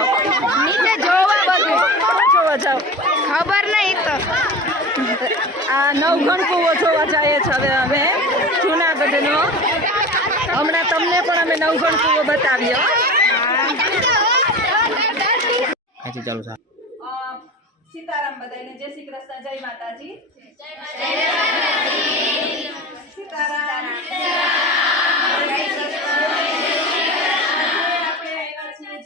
જાઓ, નીચે જોવા બધું જોવા જાઓ. ખબર નહીં તો આ નવઘણ કૂવો જોવા જઈએ છીએ હવે અમે જુનાગઢનો. હમણાં તમને પણ અમે નવઘણ કૂવો બતાવ્યો. ચાલુ છે. સીતારામ બધાને જય શ્રી કૃષ્ણ, જય માતાજી. સીતારામ.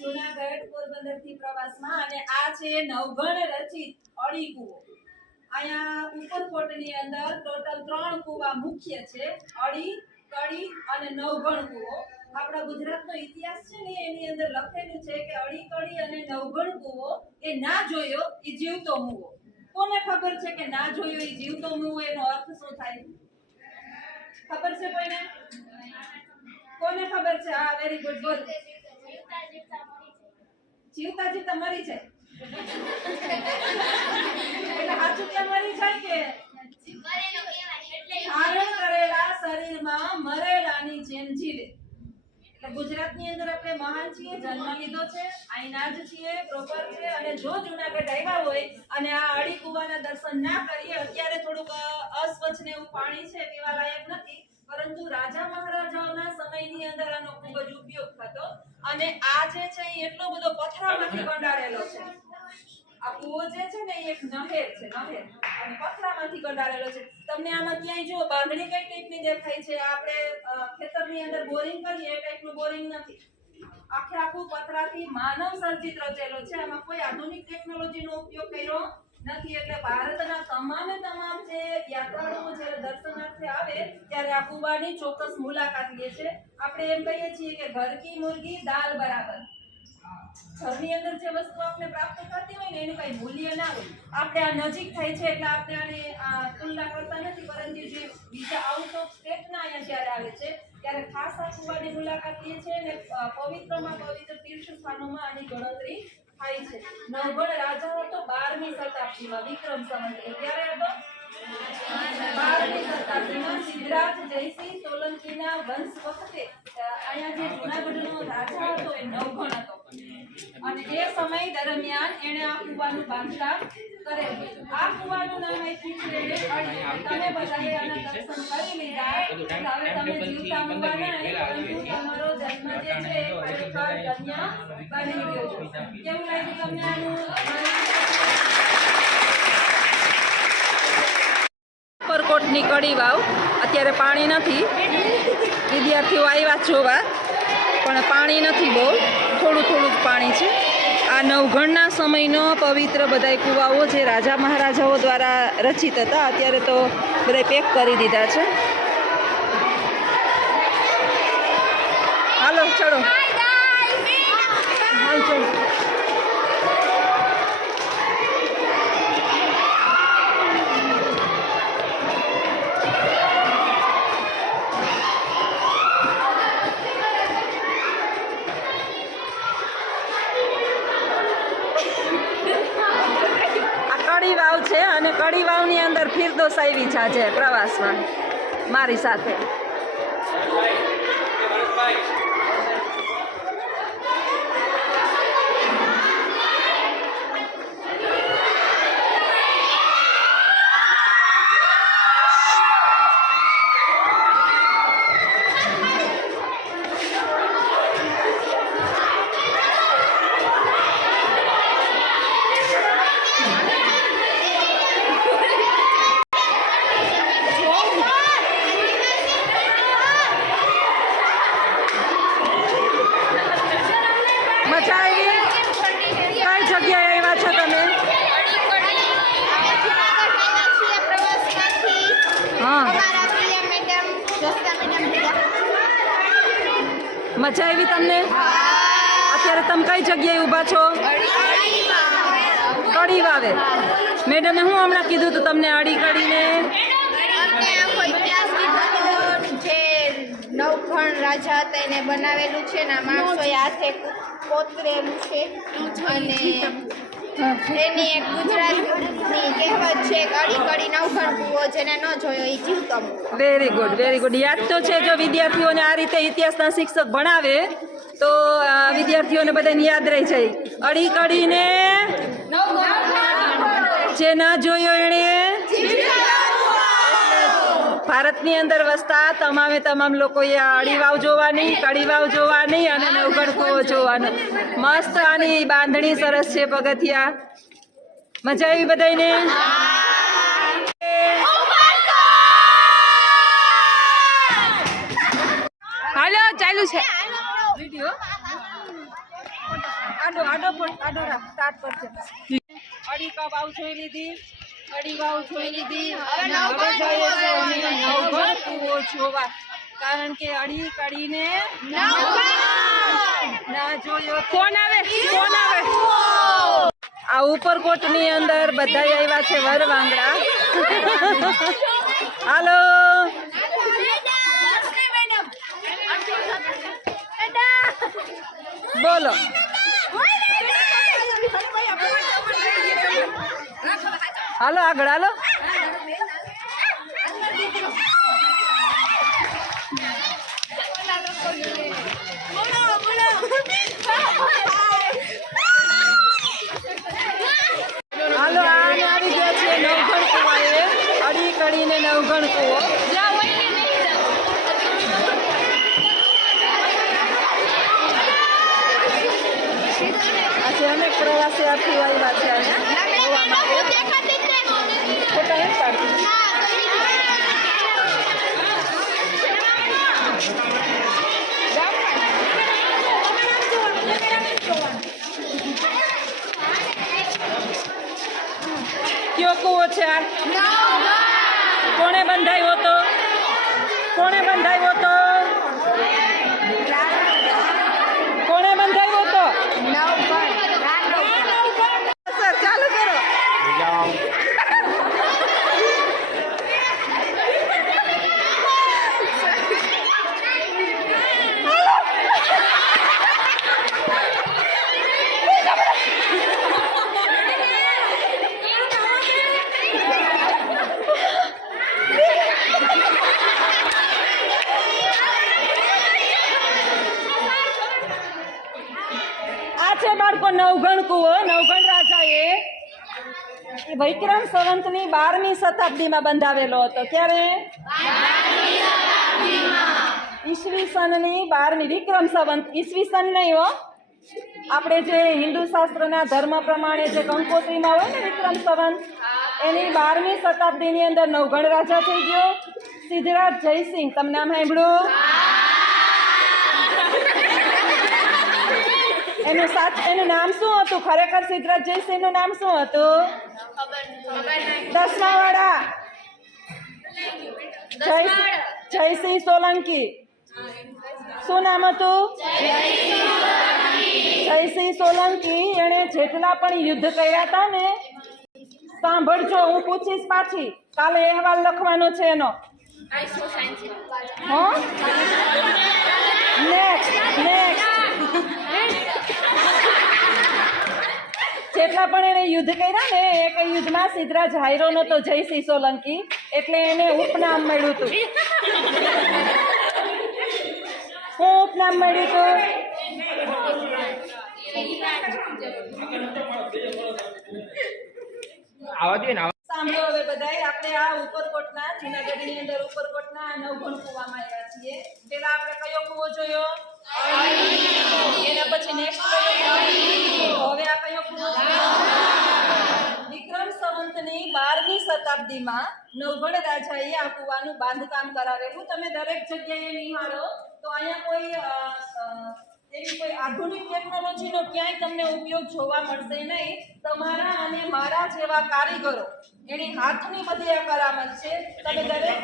જુનાગઢ પોરબંદર થી પ્રવાસમાં અને આ છે નવઘણ રચિત અડી કૂવો. અહીંયા ઉપરકોટની અંદર ટોટલ 3 કૂવા મુખ્ય છે, અડી, કડી અને નવઘણ કૂવો. આપણા ગુજરાતનો ઇતિહાસ છે ને એની અંદર લખેલું છે કે અડી, કડી અને નવઘણ કૂવો એ ના જોયો એ જીવતો મૂવો. કોને ખબર છે કે ના જોયો એ જીવતો મૂવો એનો અર્થ શું થાય? ખબર છે કોઈને? કોને ખબર છે? હા, વેરી ગુડ. બોલ. જીવતા જીવતા મરી જાય એટલે સાચું કે મરી જાય કે ધારણ કરેલા શરીરમાં મરેલાની જેમ જીવે. એટલે ગુજરાતની અંદર આપણે મહાન છીએ, જન્મ લીધો છે, અહીંના જ છીએ, પ્રોપર છે. અને જો જુનાગઢ આવ્યા હોય અને આ અડી કૂવાના દર્શન ના કરીએ, અત્યારે થોડુંક અસ્વચ્છ ને એવું પાણી છે, પીવા લાયક નથી, પરંતુ રાજા મહારાજાઓના સમયની અંદર આનો ખૂબ જ ઉપયોગ થતો. અને આ જે છે એ એટલો બધો પથરામાંથી કંડારેલો છે. આ કૂવો જે છે ને એ એક નહેર છે, નહેર, અને પથરામાંથી કંડારેલો છે. તમને આમાં ક્યાંય જો બાંધણી કઈ ટાઈપની દેખાય છે? આપણે ખેતરની અંદર બોરિંગ કરીએ એ ટાઈપનું બોરિંગ નથી. આખે આખું પથરાથી માનવ સર્જિત રચેલો છે. આમાં કોઈ આધુનિક ટેકનોલોજીનો ઉપયોગ કર્યો નથી. એટલે ભારતના તમામે તમામ જે યાત્રાળુઓ જ્યારે દર્શનાર્થે આવે ત્યારે આ કૂવાની ચોક્કસ મુલાકાત લે છે. આપણે એમ કહીએ છીએ કે ઘર કી મુર્ગી દાલ બરાબર. ઘરની અંદર જે વસ્તુ આપણે પ્રાપ્ત થતી હોય ને એનું કઈ મૂલ્ય ના હોય. આપણે આ નજીક થાય છે એટલે આપણે આને તુલના કરતા નથી, પરંતુ જે બીજા આઉટ ઓફ સ્ટેટના અહીંયા જ્યારે આવે છે ત્યારે ખાસ આ કૂવાની મુલાકાત લે છે અને પવિત્રમાં પવિત્ર તીર્થ સ્થાનોમાં આની ગણતરી થાય છે. નવઘણ રાજા હતો 12મી શતાબ્દીમાં, વિક્રમ સંવત. ક્યારે હતો? 12મી શતાબ્દીમાં સિદ્ધરાજ જયસિંહ સોલંકીના વંશ વખતે અહીંયા જે જુનાગઢનો રાજા હતો એ નવઘણ હતો. અને એ સમય દરમિયાન એણે આ કૂવાનું બાંધકામ કરેલું. આ કૂવાનું નામ આપ્યું છે અડી. તમે બધાએ આના દર્શન કરી લીધા, હવે તમે જીવતા મૂવાના નહીં, પરંતુ તમારો જન્મ જે છે એ ખરેખર ધન્ય બની ગયો છે. કેવું લાગ્યું તમને આનું? ઉપરકોટની કડી વાવ. અત્યારે પાણી નથી, વિદ્યાર્થીઓ આવ્યા જોવા, પણ પાણી નથી, બહુ થોડું થોડું જ પાણી છે. આ નવઘણના સમયનો પવિત્ર બધાય કૂવાઓ જે રાજા મહારાજાઓ દ્વારા રચિત હતા, અત્યારે તો બધા પેક કરી દીધા છે. હાલો ચડો, હાલ ચડો. કડી વાવ છે અને કડી વાવની અંદર ફિરદોસ આવી છે પ્રવાસમાં મારી સાથે. મજા આવી તમને? અત્યારે તમે કઈ જગ્યાએ ઊભા છો? કડી વાવે. મેડમે હું હમણાં કીધું હતું તમને અડી કડીને? નવઘણ રાજા હતા એને બનાવેલું છે ને માણસોએ હાથે કોતરેલું છે. અને એની એક ગુજરાતની કહેવત છે કે અડી કડી નવઘણ કૂવો જેને ન જોયો એ જીવતો. Very good, very good. યાદ તો છે. જો વિદ્યાર્થીઓને આ રીતે ઇતિહાસના શિક્ષક ભણાવે તો વિદ્યાર્થીઓને બધાને યાદ રહી જાય. અડી કડીને જે ન જોયો એણે ભારતની અંદર વસતા તમામ લોકોએ અડી વાવ જોવાની, કડી વાવ જોવાની અને નવઘણ કૂવો જોવાનો. મસ્ત આની બાંધણી સરસ છે પગથિયા. મજા આવી બધાને? હાલો ચાલુ છે વિડિયો આડો રાખ. સ્ટાર્ટ કરશે. અડી કા વાવ જોઈ લીધી, કડી વાવ જોઈ લીધી. હવે જઈએ છે અમે નવઘણ કૂવો જોવા. કારણ કે અડી કડીને ના જોયો. ફોન આવે આ ઉપરકોટની અંદર બધા આવ્યા છે વરવાંગડા. હાલો બોલો. હાલો આગળ હાલો. હાલો આને આવી ગયા છે નવઘણ કૂવાએ. અડી કડીને નવઘણ કૂવો. આજે અનેક પ્રવાસીયાર્થીઓ આવ્યા છે અહીંયા જોવા માટે. ફોટા એમ પાડતી. કયો કૂવો છે આ? કોણે બંધાયો હતો? કોણે બંધાયો હતો? સર ચાલુ કરો. આ છે બાળકો નવઘણ કૂવો. નવઘણ રાજાએ વિક્રમ સંવતની 12મી શતાબ્દીમાં બંધાવેલો હતો. ક્યારે? ઈસવીસનની 12મી. વિક્રમ સંવત, ઈસવીસન નહીં હો. આપણે જે હિન્દુ શાસ્ત્રના ધર્મ પ્રમાણે જે કંકોત્રીમાં હોય ને વિક્રમ સંવત, એની 12મી શતાબ્દીની અંદર નવઘણ રાજા થઈ ગયો સિદ્ધરાજ જયસિંહ. તમને નામ સાંભળ્યું? એનું નામ શું હતું ખરેખર? સિદ્ધરાજ જયસિંહ નું નામ શું હતું? 10મા વાળા જયસિંહ સોલંકી. શું નામ હતું? જયસિંહ સોલંકી. એણે જેટલા પણ યુદ્ધ કર્યા હતા ને, સાંભળજો, હું પૂછીશ પાછી, કાલે અહેવાલ લખવાનો છે એનો. નેક્સ્ટ જેટલા પણ એને યુદ્ધ કર્યા ને, એક યુદ્ધમાં સિદ્ધરાજ હાર્યો નતો જયસિંહ સોલંકી, એટલે એને ઉપનામ મળ્યું હતું. શું ઉપનામ મળ્યું હતું? સાંભળો હવે બધાય. આપણે આ ઉપરકોટના, જુનાગઢની અંદર ઉપરકોટના નવઘણ કૂવામાં આવ્યા છીએ. પેલા આપણે કયો કૂવો જોયો? એના પછી નેક્સ્ટ હવે આ કયો કૂવો? વિક્રમ સંવતની 12મી શતાબ્દીમાં નવઘણ રાજાએ આ કૂવાનું બાંધકામ કરાવેલું. તમે દરેક જગ્યાએ નિહાળો તો અહીંયા કોઈ એવી કોઈ આધુનિક ટેકનોલોજીનો ક્યાંય તમને ઉપયોગ જોવા મળશે નહીં. તમારા અને મારા જેવા કારીગરો, એની હાથની બધી આ કરામત છે. તમે દરેક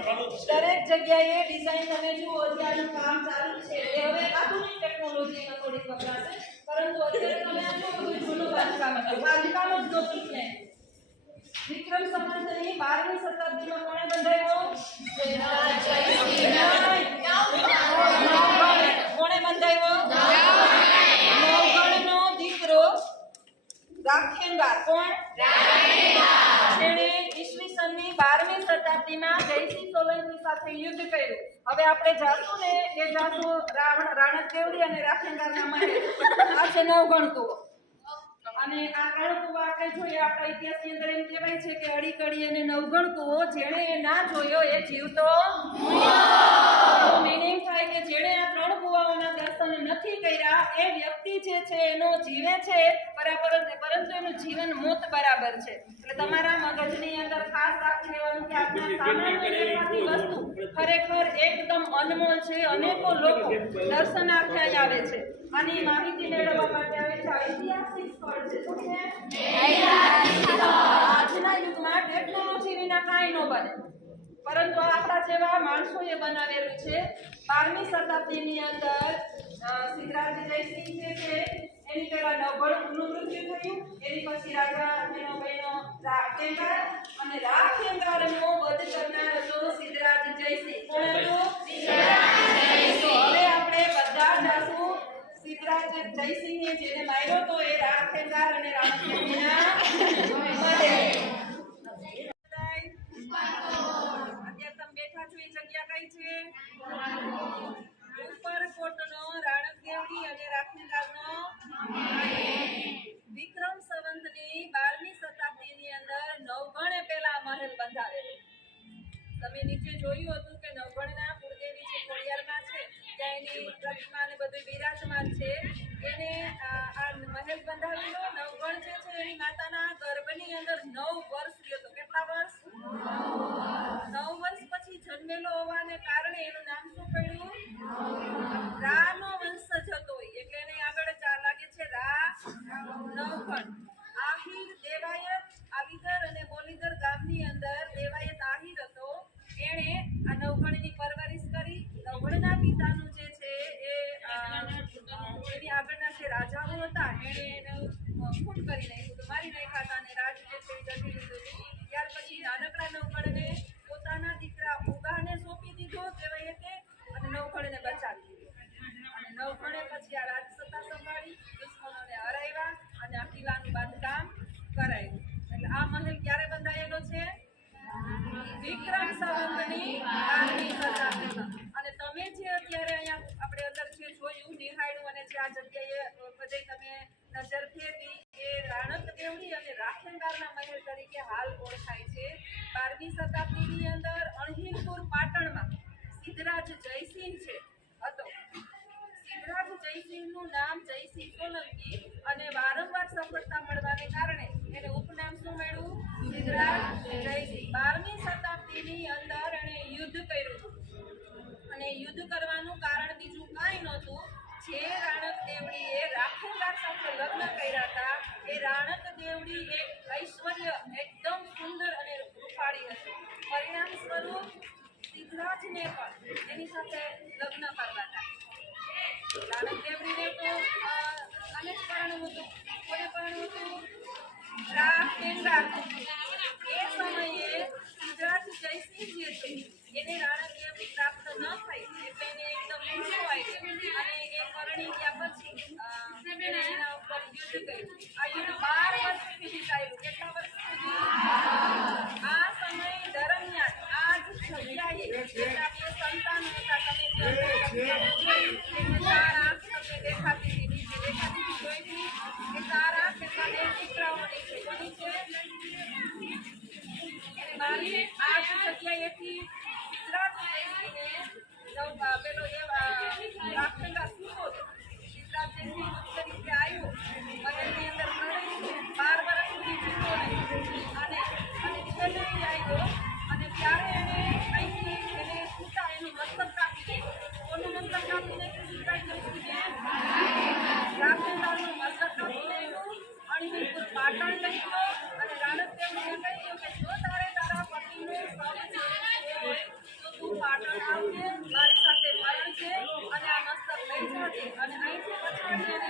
જગ્યાએ ડિઝાઇન તમે જુઓ, અત્યારનું કામ ચાલુ છે એ હવે આધુનિક ટેકનોલોજીનો થોડીક વપરાશે, પરંતુ અત્યારે તમે આ જુઓ બધું જૂનું બાંધકામ હતું. બાંધકામ જ નહોતું ક્યાંય. વિક્રમ સંવતની 12મી શતાબ્દીમાં કોણે બંધાવ્યો? કોણે બંધાવ્યો? નવઘણનો દીકરો રાખેંગાર. કોણ? તેણે ઈસવીસનની 12મી શતાબ્દીમાં જયસિંહ સોલંકી સાથે યુદ્ધ કર્યું. હવે હવે આપણે જાશું ને એ જાશું રાણક દેવડી અને રાખેંગારના મહેલ. આ છે નવગણ કૂવો. અને આ ત્રણ કૂવા આપણે જોઈએ આપણા ઇતિહાસની અંદર એમ કહેવાય છે કે અડી કડી અને નવગણ કૂવો જેણે એ ના જોયો એ જીવતો મીનિંગ થાય કે જેણે આ ત્રણ કૂવાઓના દર્શન નથી કર્યા એ વ્યક્તિ જે છે એનો જીવે છે બરાબર પરંતુ એનું જીવન મોત બરાબર છે. એટલે તમારા મગજની અંદર ખાસ રાખી લેવાનું કે આપણા સામાન્ય દેખાતી વસ્તુ ખરેખર એકદમ અનમોલ છે. અનેકો લોકો દર્શનાર્થે અહીં આવે છે. આની માહિતી મેળવવા માટે આવે છે. ઐતિહાસિક સ્થળ છે. શું છે? આજના યુગમાં ટેકનોલોજી વિના કાંઈ ન બને, પરંતુ આપણા જેવા માણસોએ બનાવેલું છે. 12મી શતાબ્દીની અંદર સિદ્ધરાજ જયસિંહ જે છે એની પહેલા નવગણનું મૃત્યુ થયું. એની પછી રાજા એનો બહેનો રાખેંગાર અને રાખેંગારનો વધ કરનાર હતો સિદ્ધરાજ જયસિંહ. કોણ હતું? હવે આપણે બધા જાશું સિદ્ધરાજ જયસિંહે જેને માર્યો તો એ રાખેંગાર અને રાણકદેવડીના મહેલ. અત્યારે તમે બેઠા છો એ જગ્યા કઈ છે? ઉપરકોટનો રાણકદેવડી અને રાખેંગારનો વિક્રમ સંવતની 12મી શતાબ્દીની અંદર નવગણે પહેલા મહેલ બંધાવેલો. તમે નીચે જોયું હતું કે નવગણના કુળદેવી જે ખોડિયારમાં છે ત્યાં એની પ્રતિમા ને બધું બિરાજમાન છે. એને આ મહેલ બંધાવેલો. નવગણ જે છે એની માતાના ગર્ભની અંદર 9 વર્ષ રહ્યો હતો. કેટલા વર્ષ? 9 વર્ષ પછી જન્મેલો હોવાને કારણે એનું નામ શું પડ્યું? રાનો વંશજ હતો એટલે એને આગળ લાગે છે રા નવગણ. આહિર દેવાયત આલીદર અને બોલીદર ગામની અંદર દેવાયત આહિર હતો. એણે આ નવગણની પરવરિશ કરી. નવગણના પિતાનું જે છે એની આગળના જે રાજાઓ હતા એણે એને ખૂટ કરી નાખ્યું, મારી નાખ્યા હતા અને રાજ જે છે જતી લીધું હતું. ત્યાર પછી નાનકડા નવગણને પોતાના દીકરા ઉગાને સોંપી દીધો દેવાયતે અને નવગણને બચાવી દીધો. અને નવગણે પછી આ રાજ સત્તા સંભાળી, દુશ્મનોને હરાવ્યા અને આ કિલ્લાનું બાંધકામ કરાયું. એટલે આ મહેલ ક્યારે બંધાયેલો છે? વિક્રમ સંવતની 12મી શતાબ્દીમાં. અને તમે જે અત્યારે અહીંયા આપણે અંદર જે જોયું નિહાળ્યું અને જે આ જગ્યાએ બધે તમે નજર ફેરવી એ રાણકદેવડી અને રાખેંગારના મહેલ તરીકે હાલ ઓળખાય છે. 12મી શતાબ્દીની અંદર અણહિલપુર પાટણમાં સિદ્ધરાજ જયસિંહ છે હતો. સિદ્ધરાજ જયસિંહનું નામ જયસિંહ સોલંકી અને વારંવાર સફળતા મળવાને કારણે એને ઉપનામ શું મળ્યું? સિદ્ધરાજ જયસિંહ. 12મી શતાબ્દીની અંદર એણે યુદ્ધ કર્યું હતું અને યુદ્ધ કરવાનું કારણ બીજું કાંઈ નહોતું. જે રાણકદેવડીએ રાખેંગાર સાથે લગ્ન કર્યા હતા એ રાણકદેવડી એક ઐશ્વર્ય એકદમ સુંદર અને રૂપાળી હતી. પરિણામ સ્વરૂપ સિદ્ધરાજને પણ એની સાથે લગ્ન કરવા હતા. રાણકદેવડીને તો આને જ પરણવું હતું. કોને પરણવું હતું? રાખેંગાર. એ સમયે સિદ્ધરાજ જયસિંહ જે છે એને રાણકદેવડી પ્રાપ્ત ન થઈ એટલે એને એકદમ ગુસ્સો આવ્યો અને એ પરણી ગયા પછી એણે એના ઉપર યુદ્ધ કર્યું. આ યુદ્ધ 12 વર્ષ સુધી ચાલ્યું. કેટલા વર્ષ સુધી? આ સમય દરમિયાન આ જ જગ્યાએ જેટલા બે સંતાન હતા તમે જે 4 આંખ તમને દેખાતી હતી, નીચે દેખાતી હતી, જોઈ હતી કે 4 આંખ એમાં 2 દીકરાઓની છે. કોની છે? મારી આ જ જગ્યાએથી સિદ્ધરાજ જયસિંહને પેલો રાખેંગાર સૂતો હતો. સિદ્ધરાજ જયસિંહ તરીકે આવ્યો મહેલની અંદર પ્રવેશ 12 વર્ષ સુધી જીવ્યો નહીં અને છેલ્લે આવ્યો અને ત્યારે એને અહીંથી એને સૂતા એનું મસ્તક કાપી દીધું. કોનું મસ્તક કાપી નાખ્યું? સિદ્ધરાજ જયસિંહે રાખેંગારનું મસ્તક કાપી નાખ્યું. અણહિલપુર પાટણ લઈ ગયો અને રાણકદેવડીને કહી ગયો કે જો તારે તારા પતિનું સૌ જોવું હોય તો તું પાટણ આવજે, મારી સાથે પરણજે અને આ મસ્તક લઈ જજે અને અહીંથી પછાડી અને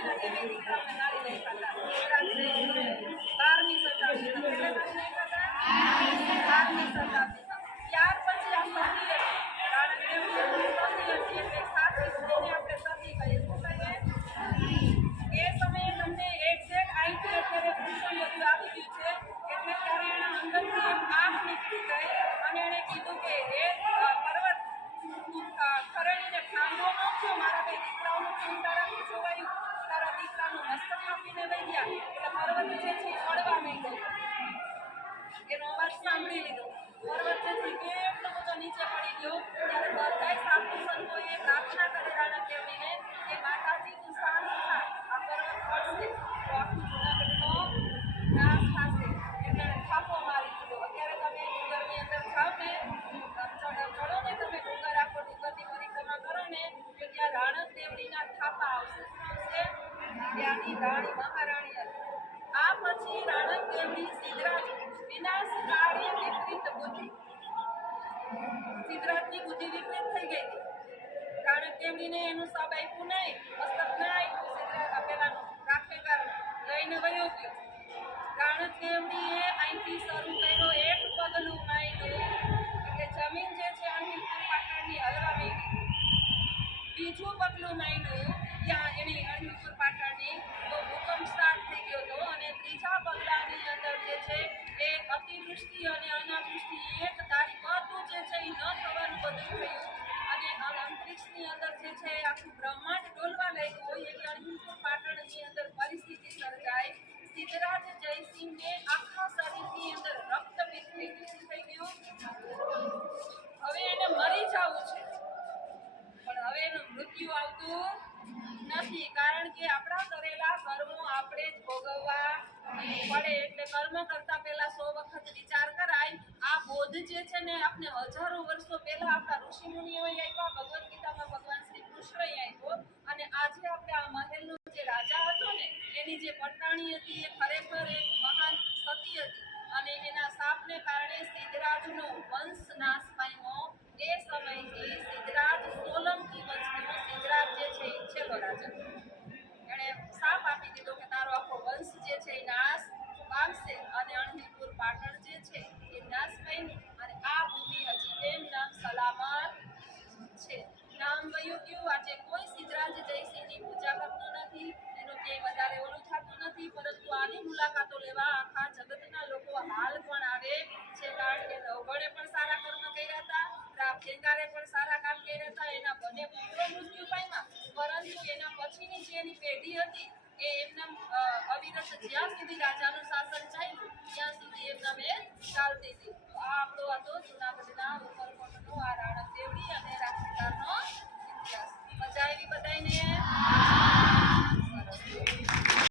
તેણીને ખાંડો ન થયો, મારા બે દીકરાઓનું ખૂન તારાથી જોવાયું, તારા દીકરાનું મસ્તક કાપીને લઈ ગયા. એટલે પર્વત જે છે એ અડવા માંડ્યો. એનો અવાજ સાંભળી લીધો. પર્વત જે છે કેટલો બધો નીચે પડી ગયો. ત્યારે બધાય સાધુ સંતોએ પ્રાર્થના કરી રાણકદેવજીને કે માતાજી તું શાંત થા, આ પર્વત પડશે તો આખું જૂનાગઢનો નાશ થશે. એટલે એણે થાપો મારી દીધો. અત્યારે તમે ડુંગરની અંદર જાઓ ને, ચડો ને તમે ડુંગર, આખો ડુંગરની પરિક્રમા કરો ને તો ત્યાં રાણકદેવજીના થાપા આવશે. શું આવશે? ત્યાંની રાણી મહારાણી હતી. આ પછી રાણકદેવની સિદ્ધરાજ વિનાશકારી વિપરીત બુદ્ધિ, સિદ્ધરાજની બુદ્ધિ વિપરીત થઈ ગઈ હતી. રાણકદેવજીને એનું સાબ આપ્યું નહીં, મસ્તક ના આપ્યું. સિદ્ધરાજ પેલાનું રાખેગાર લઈને વયો ગયો. રાણકદેવજીએ અહીંથી શરૂ કર્યો એક પગલું માંડ્યું એટલે જમીન જે છે અણહિલપુર પાટણની હલવા માંડી. બીજું પગલું માંડ્યું ત્યાં એની અણહિલપુર પાટણની તો ભૂકંપ સ્ટાર્ટ થઈ ગયો હતો. અને ત્રીજા પગલાની અંદર જે છે એ અતિવૃષ્ટિ અને અનાવૃષ્ટિ એક તારી બધું જે છે એ ન થવાનું બધું થયું. અને અંતરિક્ષની અંદર જે છે આખું બ્રહ્માંડ ડોલવા લાગ્યું હોય એવી અણહિલપુર પાટણની અંદર પરિસ્થિતિ સર્જાઈ. સિદ્ધરાજ જયસિંહને આખા શરીરની અંદર રક્તપિત્ત થઈ ગયું. થઈ ગયું હવે એને મરી જવું છે, પણ હવે એનું મૃત્યુ આવતું નથી. કારણ કે આપણા કરેલા કર્મો આપણે જ ભોગવવા પડે. એટલે કર્મ કરતા પહેલા 100 વખત વિચાર કરાય. આ બોધ જે છે ને આપણે હજારો વર્ષો પહેલા આપણા ઋષિ મુનિઓએ આપ્યા, ભગવદ્ ગીતામાં ભગવાન શ્રી કૃષ્ણએ આપ્યો. અને આજે આપણે આ મહેલનો જે રાજા હતો ને એની જે પટરાણી હતી એ ખરેખર એક મહાન સતી હતી. અને એના શાપને કારણે સિદ્ધરાજનો વંશ નાશ પામ્યો. એ સમયથી સિદ્ધરાજ સોલંકી વંશનો સિદ્ધરાજ જે છે એ છેલ્લો રાજા. એણે શાપ આપી દીધો કે તારો આખો વંશ જે છે એ નાશ પામશે. અને અણહિલપુર પાટણ જે છે એ નાશ પામ્યું. અને આ ભૂમિ હજી તેમ નામ સલામત છે. નામ વયું ગયું. આજે કોઈ સિદ્ધરાજ જયસિંહની પૂજા કરતું નથી, એનું ક્યાંય વધારે ઓલું થતું નથી, પરંતુ આની મુલાકાતો લેવા